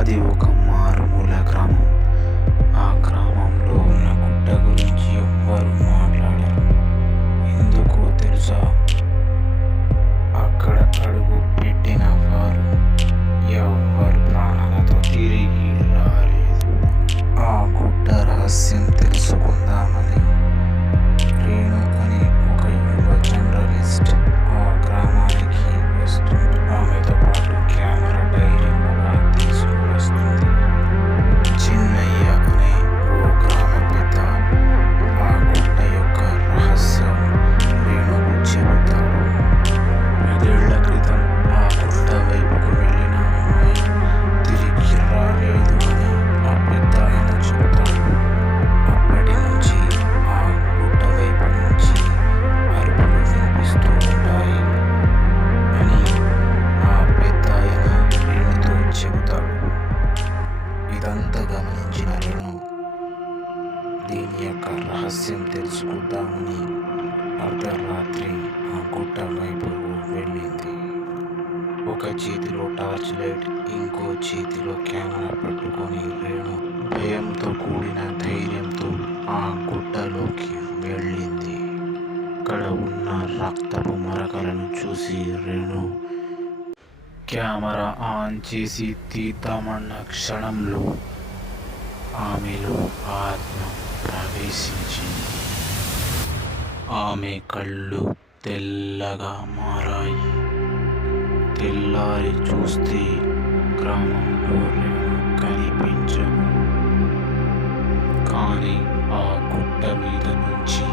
అది ఒక మారుమూల గ్రామం. యొక్క రహస్యం తెలుసుకుందామని అర్ధరాత్రి ఆ గుట్ట వైపుకు వెళ్ళింది. ఒక చేతిలో టార్చ్ లైట్ ఇంకో చేతిలో కెమెరా పట్టుకొని రేణు భయంతో కూడిన ధైర్యంతో ఆ గుట్టలోకి వెళ్ళింది. అక్కడ ఉన్న రక్తపు మరకలను చూసి రేణు కెమెరా ఆన్ చేసి తీద్దామన్న క్షణంలో ఆమెలో ఆత్మ ప్రవేశించింది. ఆమె కళ్ళు తెల్లగా మారాయి. తెల్లారి చూస్తే గ్రామంలో రేణు కానీ ఆ గుట్ట మీద నుంచి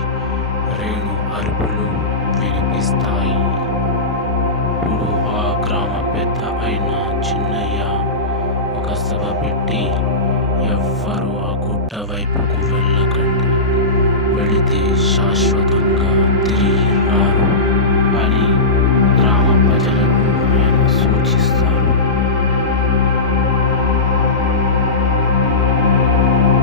రేణు అరుపులు వినిపిస్తాయి. ఇప్పుడు ఆ గ్రామ పెద్ద అయిన చిన్నయ్య ఒక సభ పెట్టి বাড়িতে শাশ্বত